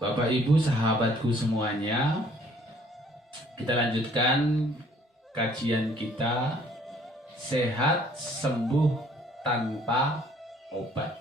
Bapak Ibu sahabatku semuanya, kita lanjutkan kajian kita sehat sembuh tanpa obat.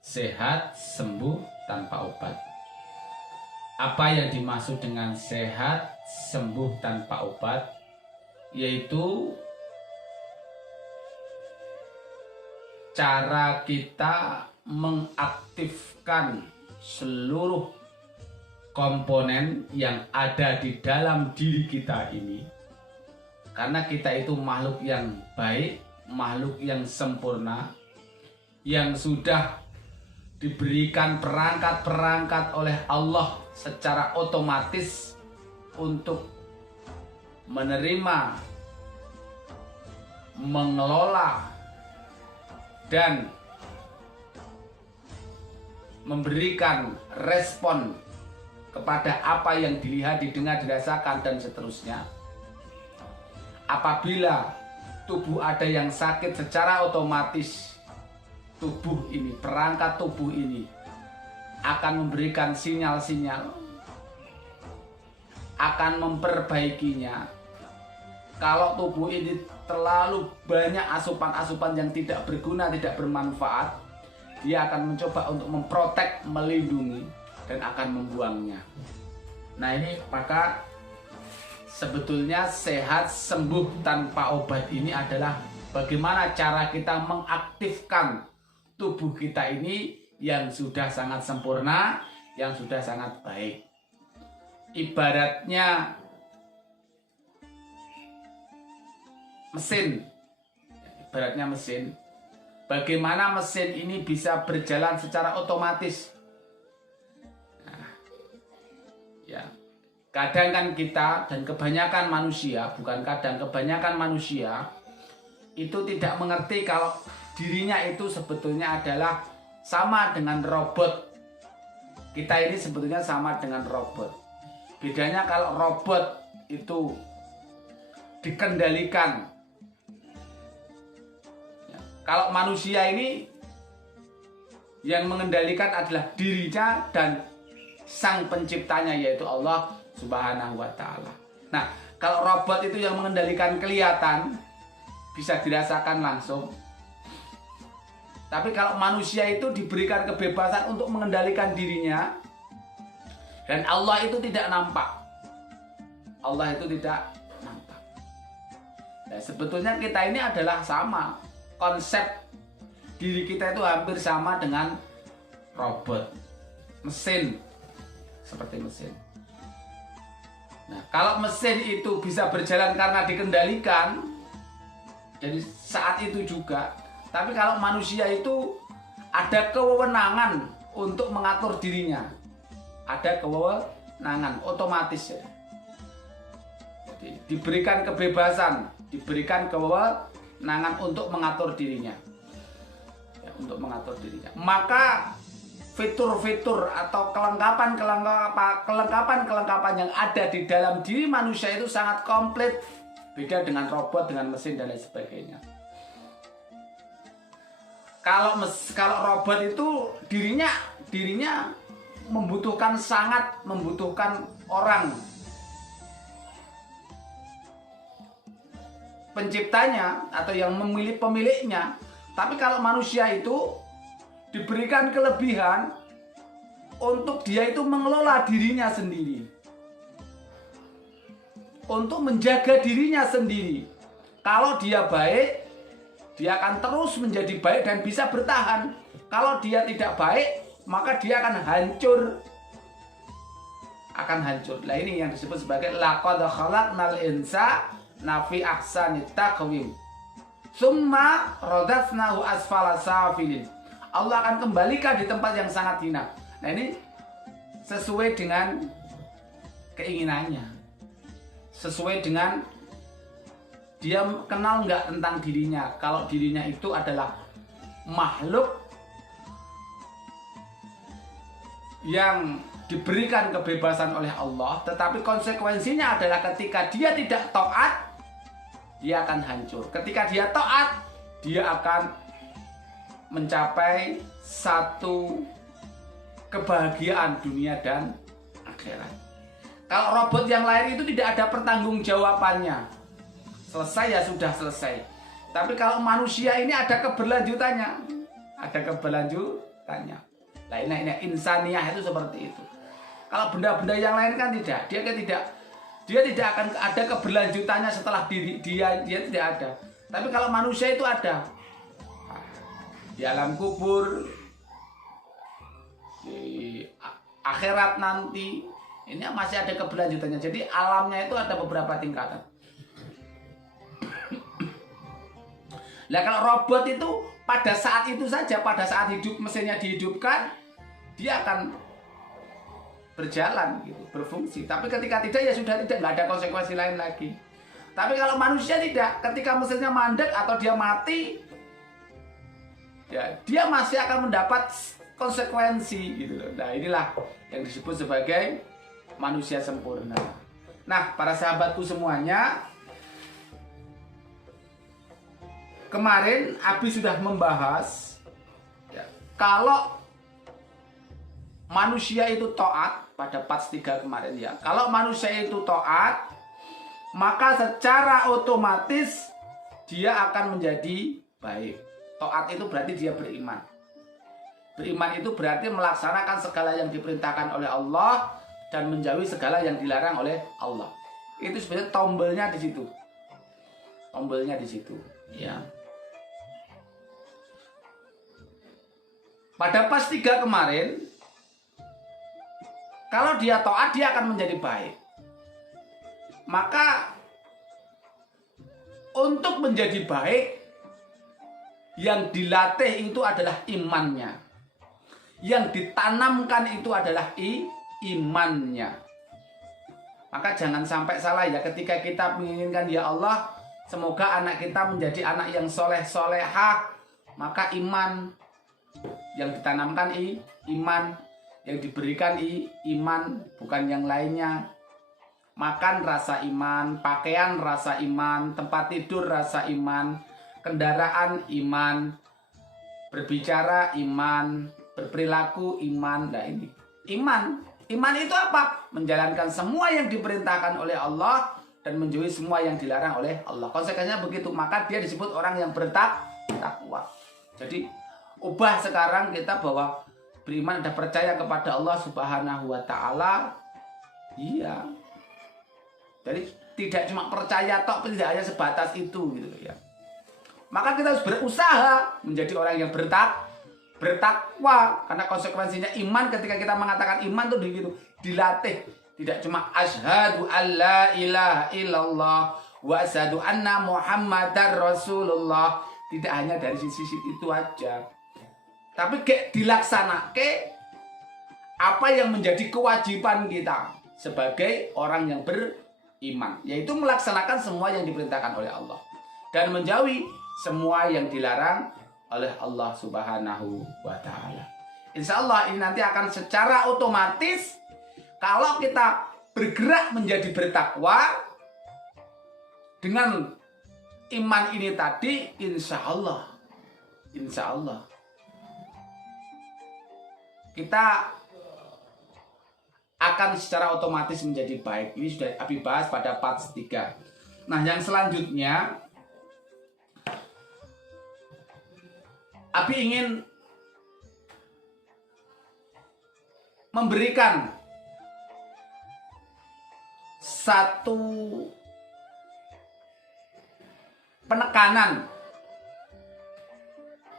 Sehat sembuh tanpa obat. Apa yang dimaksud dengan sehat sembuh tanpa obat? Yaitu cara kita mengaktifkan seluruh komponen yang ada di dalam diri kita ini, karena kita itu makhluk yang baik, makhluk yang sempurna, yang sudah diberikan perangkat-perangkat oleh Allah secara otomatis untuk menerima, mengelola, dan memberikan respon kepada apa yang dilihat, didengar, dirasakan, dan seterusnya. Apabila tubuh ada yang sakit, secara otomatis tubuh ini, perangkat tubuh ini akan memberikan sinyal-sinyal, akan memperbaikinya. Kalau tubuh ini terlalu banyak asupan-asupan yang tidak berguna, tidak bermanfaat, dia akan mencoba untuk memprotek, melindungi, dan akan membuangnya. Nah ini maka sebetulnya sehat sembuh tanpa obat ini adalah bagaimana cara kita mengaktifkan tubuh kita ini yang sudah sangat sempurna, yang sudah sangat baik. Ibaratnya mesin. Ibaratnya mesin. Bagaimana mesin ini bisa berjalan secara otomatis? Nah, ya, kadang kan kita dan kebanyakan manusia, bukan kadang, kebanyakan manusia itu tidak mengerti kalau dirinya itu sebetulnya adalah sama dengan robot. Kita ini sebetulnya sama dengan robot. Bedanya kalau robot itu dikendalikan. Kalau manusia ini yang mengendalikan adalah dirinya dan sang penciptanya, yaitu Allah Subhanahu wa Ta'ala. Nah, kalau robot itu yang mengendalikan kelihatan, bisa dirasakan langsung. Tapi kalau manusia itu diberikan kebebasan untuk mengendalikan dirinya, dan Allah itu tidak nampak. Allah itu tidak nampak. Nah, sebetulnya kita ini adalah sama. Konsep diri kita itu hampir sama dengan robot, mesin, seperti mesin. Nah, kalau mesin itu bisa berjalan karena dikendalikan, jadi saat itu juga. Tapi kalau manusia itu ada kewenangan untuk mengatur dirinya, ada kewenangan otomatis ya. Jadi, diberikan kebebasan, diberikan kewenangan untuk mengatur dirinya, ya, untuk mengatur dirinya. Maka fitur-fitur atau kelengkapan yang ada di dalam diri manusia itu sangat komplit, beda dengan robot, dengan mesin dan lain sebagainya. Kalau robot itu dirinya sangat membutuhkan orang, penciptanya atau yang memilih pemiliknya. Tapi kalau manusia itu diberikan kelebihan untuk dia itu mengelola dirinya sendiri, untuk menjaga dirinya sendiri. Kalau dia baik, dia akan terus menjadi baik dan bisa bertahan. Kalau dia tidak baik, maka dia akan hancur. Nah ini yang disebut sebagai laqad khalaqnal insa nafi ahsani taqwim summa radafnahu asfala safilin. Allah akan kembalikan di tempat yang sangat hina. Nah ini sesuai dengan keinginannya, sesuai dengan dia kenal nggak tentang dirinya. Kalau dirinya itu adalah makhluk yang diberikan kebebasan oleh Allah, tetapi konsekuensinya adalah ketika dia tidak taat, dia akan hancur. Ketika dia taat, dia akan mencapai satu kebahagiaan dunia dan akhirat. Kalau robot yang lain itu tidak ada pertanggungjawabannya. Selesai ya sudah selesai. Tapi kalau manusia ini ada keberlanjutannya. Ada keberlanjutannya. Nah ini insaniah itu seperti itu. Kalau benda-benda yang lain kan tidak. Dia tidak akan ada keberlanjutannya setelah dia tidak ada. Tapi kalau manusia itu ada. Di alam kubur, di akhirat nanti, ini masih ada keberlanjutannya. Jadi alamnya itu ada beberapa tingkatan. Nah kalau robot itu pada saat itu saja, pada saat hidup mesinnya dihidupkan, dia akan berjalan gitu, berfungsi. Tapi ketika tidak ya sudah tidak, nggak ada konsekuensi lain lagi. Tapi kalau manusia tidak, ketika mesinnya mandek atau dia mati, ya dia masih akan mendapat konsekuensi gitu loh. Nah inilah yang disebut sebagai manusia sempurna. Nah para sahabatku semuanya, kemarin Abi sudah membahas ya, kalau manusia itu taat pada parts 3 kemarin ya. Kalau manusia itu taat, maka secara otomatis dia akan menjadi baik. Taat itu berarti dia beriman. Beriman itu berarti melaksanakan segala yang diperintahkan oleh Allah dan menjauhi segala yang dilarang oleh Allah. Itu sebenarnya tombolnya di situ. Tombolnya di situ, ya. Pada pas 3 kemarin, kalau dia taat, dia akan menjadi baik. Maka untuk menjadi baik, yang dilatih itu adalah imannya. Yang ditanamkan itu adalah imannya. Maka jangan sampai salah ya, ketika kita menginginkan ya Allah, semoga anak kita menjadi anak yang soleh-solehah, maka iman yang ditanamkan iman, yang diberikan iman, bukan yang lainnya. Makan rasa iman, pakaian rasa iman, tempat tidur rasa iman, kendaraan iman, berbicara iman, berperilaku iman. Nah ini iman itu apa? Menjalankan semua yang diperintahkan oleh Allah dan menjauhi semua yang dilarang oleh Allah. Konsekuensinya begitu, maka dia disebut orang yang bertakwa. Jadi ubah sekarang kita bahwa beriman dan percaya kepada Allah Subhanahu wa Ta'ala. Iya. Jadi tidak cuma percaya tok, tidak hanya sebatas itu gitu ya. Maka kita harus berusaha menjadi orang yang bertakwa, karena konsekuensinya iman, ketika kita mengatakan iman itu begitu, dilatih. Tidak cuma asyhadu alla ilaha illallah wa asyhadu anna muhammadar rasulullah. Tidak hanya dari sisi itu aja. Tapi dilaksanakan apa yang menjadi kewajiban kita sebagai orang yang beriman, yaitu melaksanakan semua yang diperintahkan oleh Allah dan menjauhi semua yang dilarang oleh Allah Subhanahu wa Ta'ala. Insya Allah ini nanti akan secara otomatis, kalau kita bergerak menjadi bertakwa dengan iman ini tadi, insya Allah kita akan secara otomatis menjadi baik. Ini sudah Abi bahas pada part 3. Nah, yang selanjutnya Abi ingin memberikan satu penekanan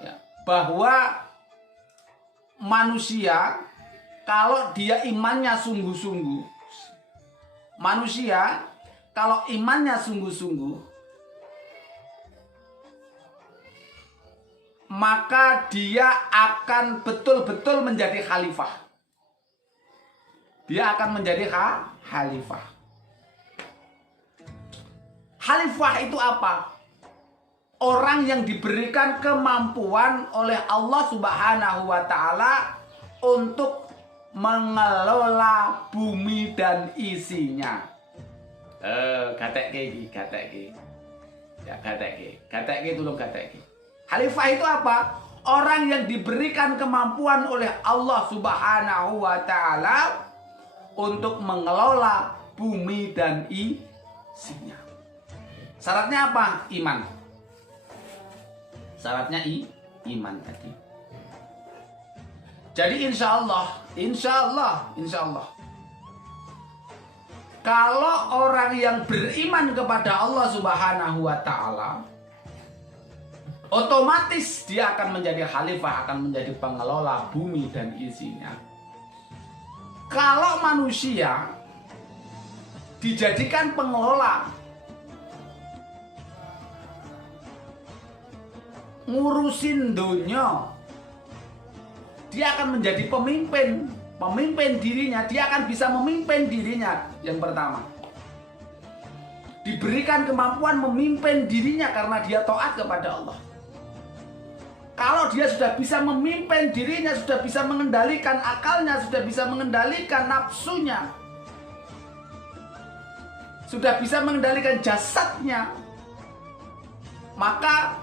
ya, bahwa manusia kalau dia imannya sungguh-sungguh, manusia kalau imannya sungguh-sungguh, maka dia akan betul-betul menjadi khalifah. Dia akan menjadi khalifah. Khalifah itu apa? Orang yang diberikan kemampuan oleh Allah Subhanahu wa Ta'ala untuk mengelola bumi dan isinya. Gatek tolong gatek. Khalifah itu apa? orang yang diberikan kemampuan oleh Allah Subhanahu wa Ta'ala untuk mengelola bumi dan isinya. Syaratnya apa? Iman. Syaratnya iman tadi. Jadi insya Allah, kalau orang yang beriman kepada Allah Subhanahu wa Ta'ala, otomatis dia akan menjadi khalifah, akan menjadi pengelola bumi dan isinya. Kalau manusia dijadikan pengelola, ngurusin dunia, dia akan menjadi pemimpin dirinya, dia akan bisa memimpin dirinya. Yang pertama, diberikan kemampuan memimpin dirinya karena dia taat kepada Allah. Kalau dia sudah bisa memimpin dirinya, sudah bisa mengendalikan akalnya, sudah bisa mengendalikan nafsunya, sudah bisa mengendalikan jasadnya, maka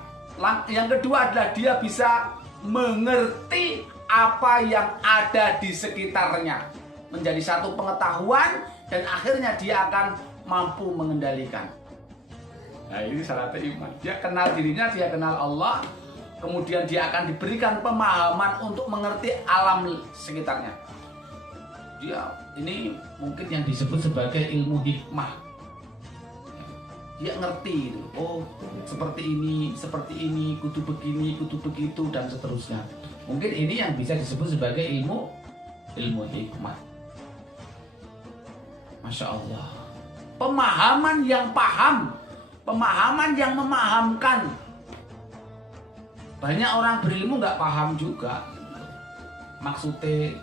yang kedua adalah dia bisa mengerti apa yang ada di sekitarnya, menjadi satu pengetahuan, dan akhirnya dia akan mampu mengendalikan. Nah, ini syaratnya iman. Dia kenal dirinya, dia kenal Allah, kemudian dia akan diberikan pemahaman untuk mengerti alam sekitarnya. Ini mungkin yang disebut sebagai ilmu hikmah. Dia ngerti, oh seperti ini, kudu begini, kudu begitu, dan seterusnya. Mungkin ini yang bisa disebut sebagai ilmu hikmah. Masya Allah. Pemahaman yang paham, pemahaman yang memahamkan. Banyak orang berilmu nggak paham juga maksudnya.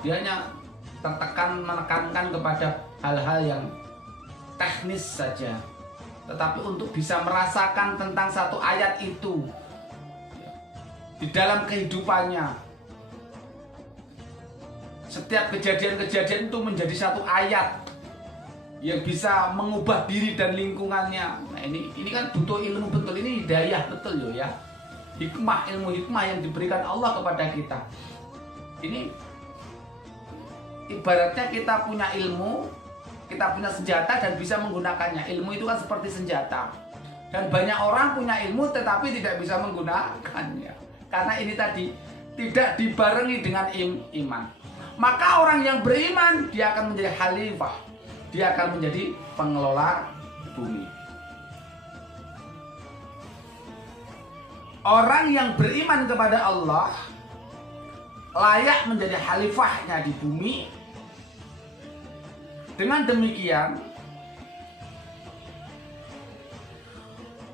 Dia hanya menekankan kepada hal-hal yang teknis saja. Tetapi untuk bisa merasakan tentang satu ayat itu di dalam kehidupannya, setiap kejadian-kejadian itu menjadi satu ayat yang bisa mengubah diri dan lingkungannya. Nah, ini kan butuh ilmu betul, ini hidayah betul ya. Hikmah, ilmu hikmah yang diberikan Allah kepada kita. Ini ibaratnya kita punya ilmu, kita punya senjata dan bisa menggunakannya. Ilmu itu kan seperti senjata. Dan banyak orang punya ilmu tetapi tidak bisa menggunakannya. Karena ini tadi tidak dibarengi dengan iman. Maka orang yang beriman, dia akan menjadi khalifah. Dia akan menjadi pengelola bumi. Orang yang beriman kepada Allah layak menjadi khalifahnya di bumi. Dengan demikian,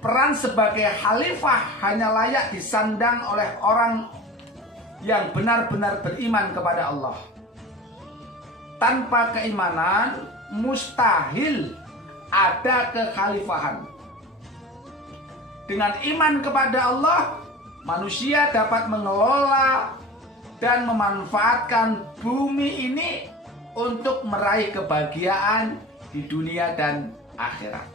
peran sebagai khalifah hanya layak disandang oleh orang yang benar-benar beriman kepada Allah. Tanpa keimanan, mustahil ada kekhalifahan. Dengan iman kepada Allah, manusia dapat mengelola dan memanfaatkan bumi ini untuk meraih kebahagiaan di dunia dan akhirat.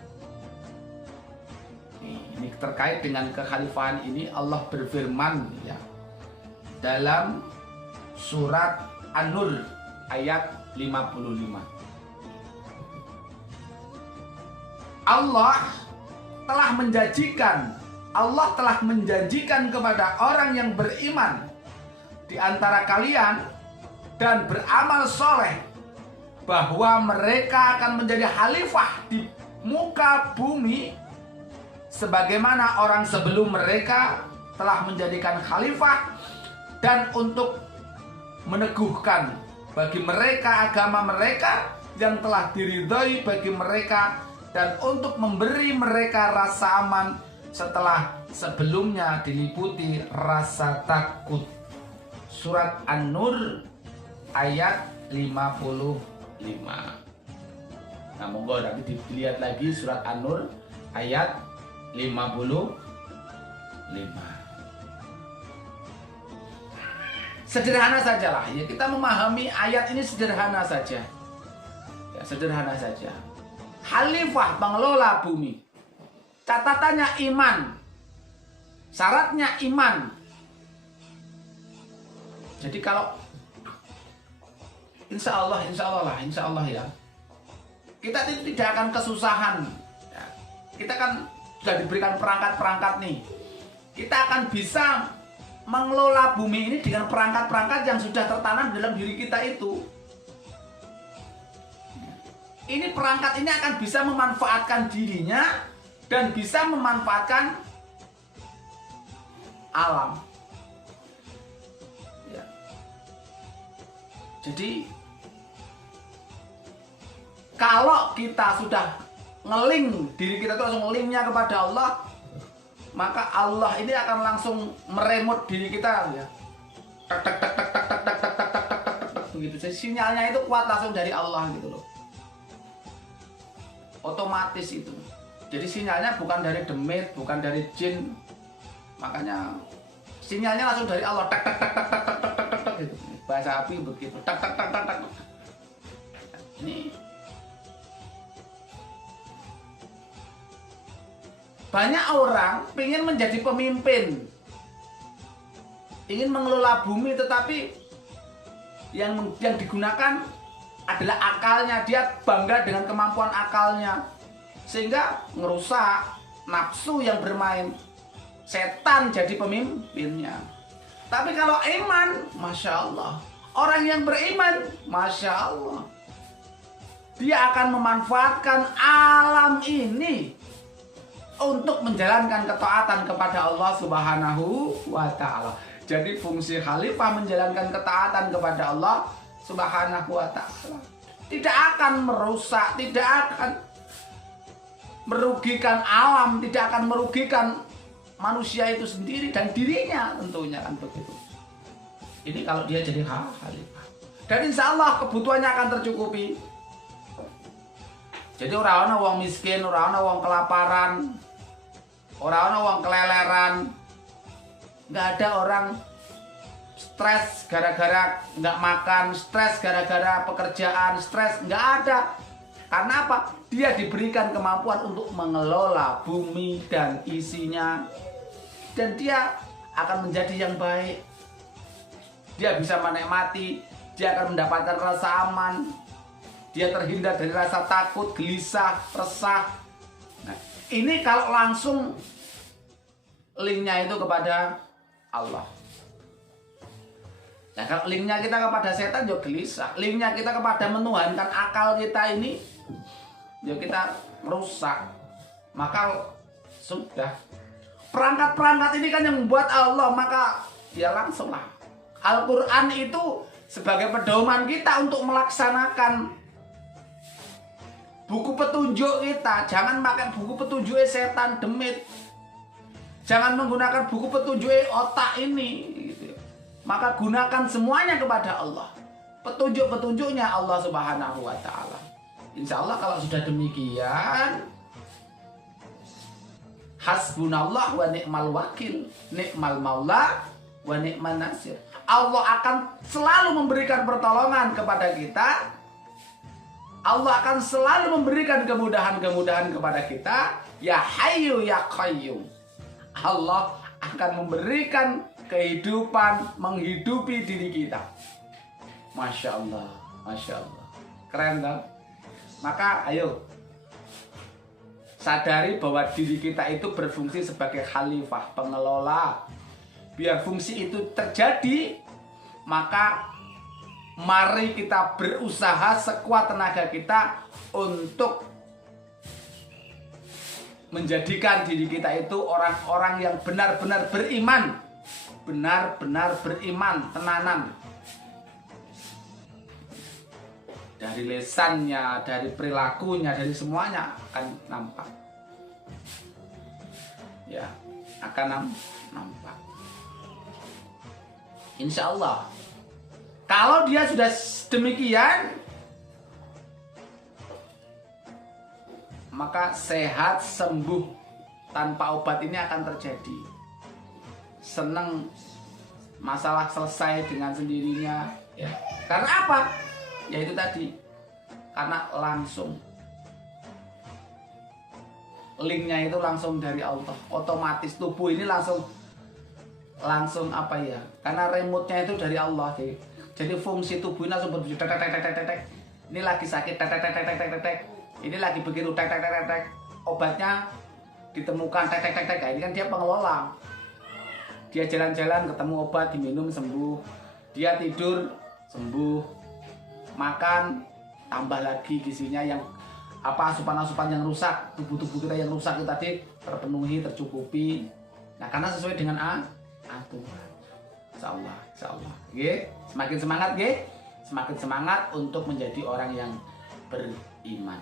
Ini terkait dengan kekhalifahan ini Allah berfirman ya, dalam surat An-Nur ayat 55. Allah telah menjanjikan kepada orang yang beriman di antara kalian dan beramal soleh bahwa mereka akan menjadi khalifah di muka bumi sebagaimana orang sebelum mereka telah menjadikan khalifah, dan untuk meneguhkan bagi mereka agama mereka yang telah diridhoi bagi mereka, dan untuk memberi mereka rasa aman setelah sebelumnya diliputi rasa takut. Surat An-Nur ayat 55. Nah, monggo nanti dilihat lagi surat An-Nur ayat 55. Sederhana sajalah ya, kita memahami ayat ini sederhana saja. Ya, sederhana saja. Khalifah pengelola bumi. Catatannya iman. Syaratnya iman. Jadi kalau insya Allah ya, kita tidak akan kesusahan. Ya, kita kan sudah diberikan perangkat-perangkat nih. Kita akan bisa mengelola bumi ini dengan perangkat-perangkat yang sudah tertanam dalam diri kita itu. Ini perangkat ini akan bisa memanfaatkan dirinya dan bisa memanfaatkan alam. Ya. Jadi kalau kita sudah ngeling, diri kita itu langsung ngelingnya kepada Allah, maka Allah ini akan langsung meremot diri kita ya. Tak tak tak tak tak tak tak tak tak tak tak tak begitu. Jadi sinyalnya itu kuat langsung dari Allah gitu loh. Otomatis itu. Jadi sinyalnya bukan dari demit, bukan dari jin. Makanya sinyalnya langsung dari Allah. Tak tak tak tak tak tak tak tak tak gitu. Bahasa api begitu. Tak tak tak tak tak. Ini banyak orang ingin menjadi pemimpin, ingin mengelola bumi, tetapi yang digunakan adalah akalnya. Dia bangga dengan kemampuan akalnya, sehingga ngerusak nafsu yang bermain. Setan jadi pemimpinnya. Tapi kalau iman, Masya Allah, orang yang beriman, Masya Allah, dia akan memanfaatkan alam ini untuk menjalankan ketaatan kepada Allah Subhanahu wa Ta'ala. Jadi fungsi khalifah menjalankan ketaatan kepada Allah Subhanahu wa Ta'ala. Tidak akan merusak, tidak akan merugikan alam, tidak akan merugikan manusia itu sendiri dan dirinya tentunya kan begitu. Ini kalau dia jadi khalifah. Dan insya Allah kebutuhannya akan tercukupi. Jadi orang-orang wong miskin, orang-orang wong kelaparan, orang-orang wong keleleran. Nggak ada orang stres gara-gara nggak makan, stres gara-gara pekerjaan, stres nggak ada. Karena apa? Dia diberikan kemampuan untuk mengelola bumi dan isinya, dan dia akan menjadi yang baik. Dia bisa menikmati, dia akan mendapatkan rasa aman, dia terhindar dari rasa takut, gelisah, resah. Nah, ini kalau langsung linknya itu kepada Allah. Nah, kalau linknya kita kepada setan, ya gelisah. Linknya kita kepada menuhankan akal kita ini, ya kita rusak. Maka sudah. Perangkat-perangkat ini kan yang membuat Allah, maka ya langsunglah. Al-Quran itu sebagai pedoman kita untuk melaksanakan buku petunjuk kita. Jangan pakai buku petunjuk setan, demit. Jangan menggunakan buku petunjuk otak ini gitu. Maka gunakan semuanya kepada Allah. Petunjuk-petunjuknya Allah Subhanahu wa Ta'ala. Insya Allah kalau sudah demikian, hasbunallah wa ni'mal wakil, ni'mal maula wa ni'man nasir. Allah akan selalu memberikan pertolongan kepada kita. Allah akan selalu memberikan kemudahan-kemudahan kepada kita. Ya Hayyu ya Qayyum. Allah akan memberikan kehidupan, menghidupi diri kita. Masya Allah, Masya Allah. Keren kan? Maka ayo sadari bahwa diri kita itu berfungsi sebagai khalifah, pengelola. Biar fungsi itu terjadi, maka mari kita berusaha sekuat tenaga kita untuk menjadikan diri kita itu orang-orang yang benar-benar beriman. Benar-benar beriman, tenanan. Dari lesannya, dari perilakunya, dari semuanya akan nampak. Ya, akan nampak. Insya Allah. Kalau dia sudah demikian, maka sehat, sembuh tanpa obat ini akan terjadi. Senang, masalah selesai dengan sendirinya. Ya. Karena apa? Ya itu tadi, karena langsung linknya itu langsung dari Allah. Otomatis tubuh ini langsung langsung apa ya? Karena remote-nya itu dari Allah sih. Jadi fungsi tubuh ini langsung berbunyi tek tek tek tek tek tek. Ini lagi sakit tek tek tek tek tek tek tek. Ini lagi begitu tek tek tek tek tek. Obatnya ditemukan tek tek tek tek. Ini kan dia pengelola. Dia jalan-jalan ketemu obat diminum sembuh. Dia tidur sembuh. Makan tambah lagi gizinya yang apa asupan-asupan yang rusak, tubuh-tubuh kita yang rusak itu tadi terpenuhi, tercukupi. Nah, karena sesuai dengan aturan. Insyaallah, insyaallah. Nggih, semakin semangat nggih. Semakin semangat untuk menjadi orang yang beriman.